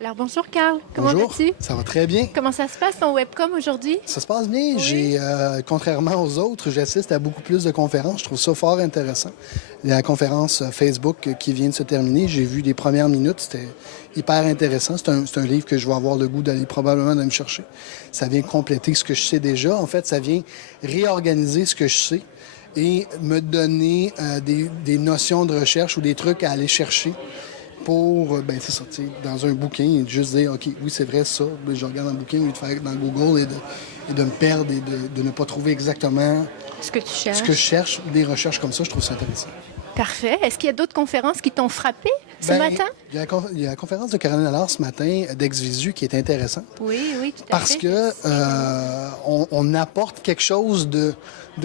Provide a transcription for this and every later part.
Alors bonjour Carl, comment Bonjour, vas-tu? ça va très bien. Comment ça se passe ton webcom aujourd'hui? Ça se passe bien. Oui. Contrairement aux autres, j'assiste à beaucoup plus de conférences. Je trouve ça fort intéressant. La conférence Facebook qui vient de se terminer, j'ai vu les premières minutes, c'était hyper intéressant. C'est un livre que je vais avoir le goût d'aller probablement de me chercher. Ça vient compléter ce que je sais déjà. En fait, ça vient réorganiser ce que je sais et me donner des notions de recherche ou des trucs à aller chercher pour, c'est ça, tu sais, dans un bouquin, et de juste dire, OK, oui, c'est vrai, ça. Ben, je regarde un bouquin au lieu de faire dans Google et de me perdre et de ne pas trouver exactement Ce que tu ce que je cherche. Des recherches comme ça, je trouve ça intéressant. Parfait. Est-ce qu'il y a d'autres conférences qui t'ont frappé ce Ben, matin? il y a la conférence de Caroline Allard ce matin d'Exvisu qui est intéressante Oui, oui, tout à parce fait. que on apporte quelque chose de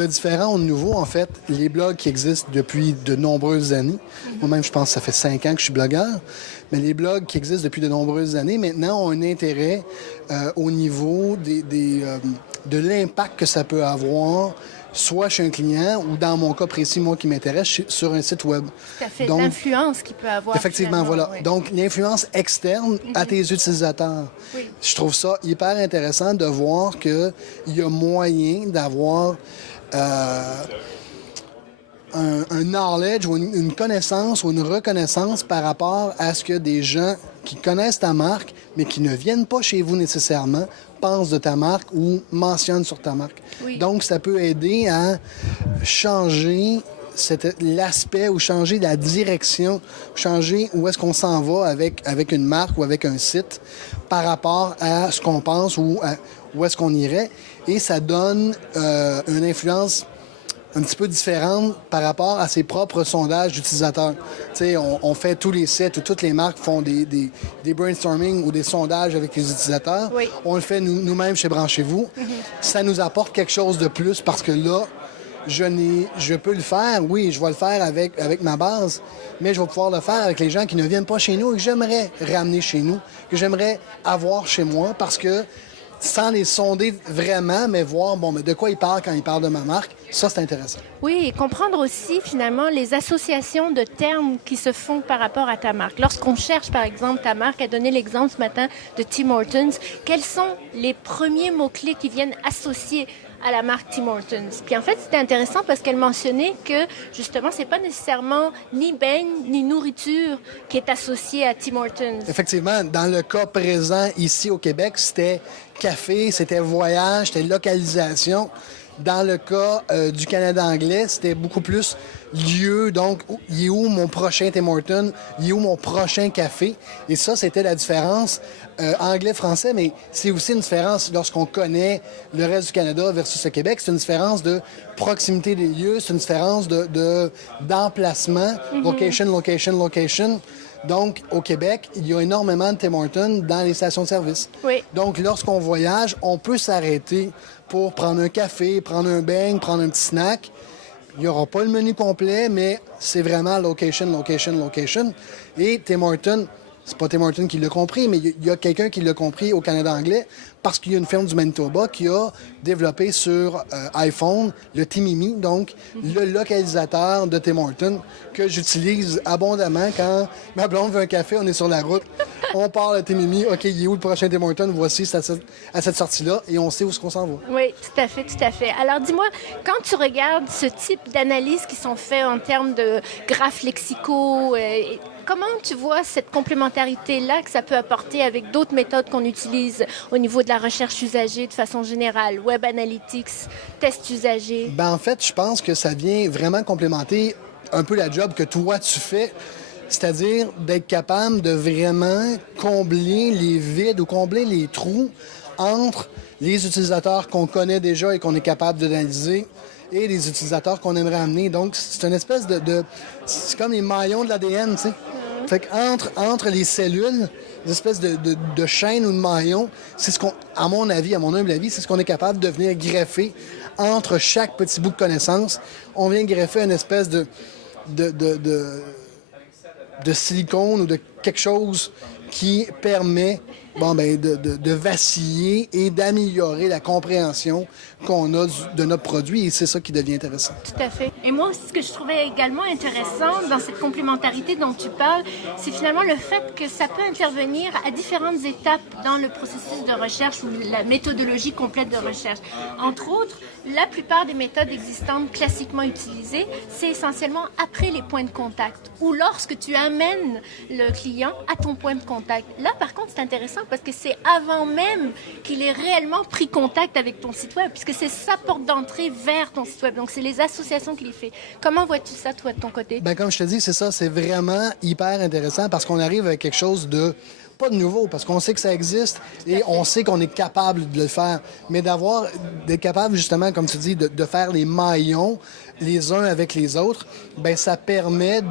différent, de nouveau. En fait, les blogs qui existent depuis de nombreuses années, moi-même, je pense que ça fait 5 ans que je suis blogueur, mais les blogs qui existent depuis de nombreuses années, maintenant, ont un intérêt au niveau de l'impact que ça peut avoir soit chez un client ou, dans mon cas précis, moi qui m'intéresse, sur un site web. Tout à fait. Donc, L'influence qu'il peut avoir. effectivement, voilà. Oui. Donc, l'influence externe à tes utilisateurs. Oui. Je trouve ça hyper intéressant de voir qu'il y a moyen d'avoir un knowledge ou une connaissance ou une reconnaissance par rapport à ce que des gens qui connaissent ta marque, mais qui ne viennent pas chez vous nécessairement, pensent de ta marque ou mentionnent sur ta marque. Oui. Donc, ça peut aider à changer l'aspect ou changer la direction, changer où est-ce qu'on s'en va avec une marque ou avec un site par rapport à ce qu'on pense ou où est-ce qu'on irait. Et ça donne une influence un petit peu différente par rapport à ses propres sondages d'utilisateurs. Tu sais, on fait tous les sites ou toutes les marques font des brainstorming ou des sondages avec les utilisateurs. Oui. On le fait nous-mêmes chez Branchez-vous. Ça nous apporte quelque chose de plus parce que là, je peux le faire, oui, je vais le faire avec ma base, mais je vais pouvoir le faire avec les gens qui ne viennent pas chez nous et que j'aimerais ramener chez nous, que j'aimerais avoir chez moi parce que sans les sonder vraiment, mais voir mais de quoi ils parlent quand ils parlent de ma marque, ça, c'est intéressant. Oui, et comprendre aussi finalement les associations de termes qui se font par rapport à ta marque. Lorsqu'on cherche par exemple ta marque, elle donnait l'exemple ce matin de Tim Hortons, quels sont les premiers mots-clés qui viennent associer à la marque Tim Hortons? Puis en fait, c'était intéressant parce qu'elle mentionnait que justement, c'est pas nécessairement ni beigne ni nourriture qui est associée à Tim Hortons. Effectivement, dans le cas présent ici au Québec, c'était café, c'était voyage, c'était localisation. Dans le cas du Canada anglais, c'était beaucoup plus lieu. Donc, il est où mon prochain Tim Hortons? Il est où mon prochain café? Et ça, c'était la différence anglais-français, mais c'est aussi une différence lorsqu'on connaît le reste du Canada versus le Québec. C'est une différence de proximité des lieux, c'est une différence d'emplacement, location, location, location. Donc, au Québec, il y a énormément de Tim Hortons dans les stations de service. Oui. Donc, lorsqu'on voyage, on peut s'arrêter pour prendre un café, prendre un beigne, prendre un petit snack. Il n'y aura pas le menu complet, mais c'est vraiment location, location, location. Et Tim Hortons, c'est pas Tim Hortons qui l'a compris, mais il y a quelqu'un qui l'a compris au Canada anglais parce qu'il y a une firme du Manitoba qui a développé sur iPhone le Timimi, donc le localisateur de Tim Hortons que j'utilise abondamment quand ma blonde veut un café, on est sur la route, on part le Timimi, OK, il est où le prochain Tim Hortons? Voici, c'est à cette sortie-là et on sait où est-ce qu'on s'en va. Oui, tout à fait, tout à fait. Alors dis-moi, quand tu regardes ce type d'analyse qui sont faits en termes de graphes lexicaux, comment tu vois cette complémentarité-là que ça peut apporter avec d'autres méthodes qu'on utilise au niveau de la recherche usagée de façon générale, Web Analytics, tests usagés? En fait, je pense que ça vient vraiment complémenter un peu la job que toi, tu fais, c'est-à-dire d'être capable de vraiment combler les vides ou combler les trous entre les utilisateurs qu'on connaît déjà et qu'on est capable d'analyser et les utilisateurs qu'on aimerait amener. Donc, c'est une espèce c'est comme les maillons de l'ADN, tu sais. Fait qu'entre les cellules, des espèces de chaînes ou de maillons, c'est ce qu'on, à mon avis, à mon humble avis, c'est ce qu'on est capable de venir greffer entre chaque petit bout de connaissance. On vient greffer une espèce de silicone ou de quelque chose qui permet bon, ben, de vaciller et d'améliorer la compréhension qu'on a de notre produit. Et c'est ça qui devient intéressant. Tout à fait. Et moi, ce que je trouvais également intéressant dans cette complémentarité dont tu parles, c'est finalement le fait que ça peut intervenir à différentes étapes dans le processus de recherche ou la méthodologie complète de recherche. Entre autres, la plupart des méthodes existantes classiquement utilisées, c'est essentiellement après les points de contact ou lorsque tu amènes le client à ton point de contact. Là, par contre, c'est intéressant parce que c'est avant même qu'il ait réellement pris contact avec ton site web, puisque c'est sa porte d'entrée vers ton site web. Donc, c'est les associations qui les fait. Comment vois-tu ça, toi, de ton côté? Bien, comme je te dis, c'est ça, c'est vraiment hyper intéressant parce qu'on arrive avec quelque chose de pas de nouveau, parce qu'on sait que ça existe et on sait qu'on est capable de le faire. Mais d'être capable, justement, comme tu dis, de faire les maillons les uns avec les autres, bien, ça permet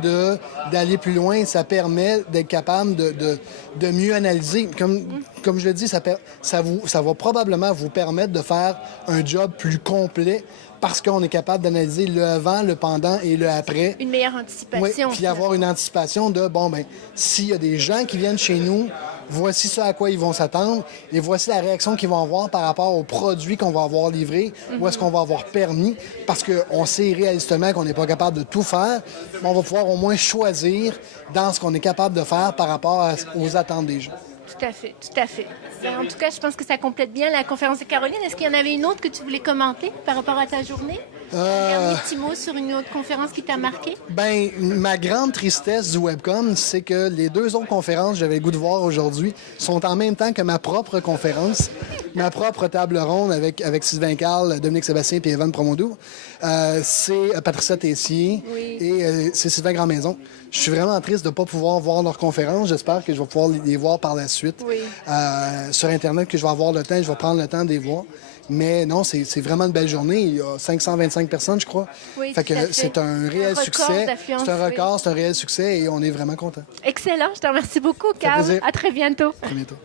d'aller plus loin, ça permet d'être capable de mieux analyser. Comme je le dis, ça va probablement vous permettre de faire un job plus complet parce qu'on est capable d'analyser le avant, le pendant et le après. Une meilleure anticipation. Oui, puis avoir une anticipation de, bon, ben s'il y a des gens qui viennent chez nous, voici ce à quoi ils vont s'attendre et voici la réaction qu'ils vont avoir par rapport aux produits qu'on va avoir livrés ou est-ce qu'on va avoir permis, parce qu'on sait réalistement qu'on n'est pas capable de tout faire, mais on va pouvoir au moins choisir dans ce qu'on est capable de faire par rapport aux attentes des gens. Tout à fait, tout à fait. En tout cas, je pense que ça complète bien la conférence de Caroline. Est-ce qu'il y en avait une autre que tu voulais commenter par rapport à ta journée? Un dernier petit mot sur une autre conférence qui t'a marqué? Ben, ma grande tristesse du webcom, c'est que les deux autres conférences que j'avais le goût de voir aujourd'hui sont en même temps que ma propre conférence, ma propre table ronde avec Sylvain Carle, Dominique Sébastien et Evan Promodou. C'est Patricia Tessier et c'est Sylvain Grandmaison. Je suis vraiment triste de ne pas pouvoir voir leurs conférences. J'espère que je vais pouvoir les voir par la suite sur Internet, que je vais avoir le temps et je vais prendre le temps de les voir. Mais non, c'est vraiment une belle journée. Il y a 525 personnes, je crois. Oui, fait que c'est un réel succès. C'est un record, c'est un réel succès et on est vraiment content. Excellent. Je te remercie beaucoup, Carl. À très bientôt. À très bientôt.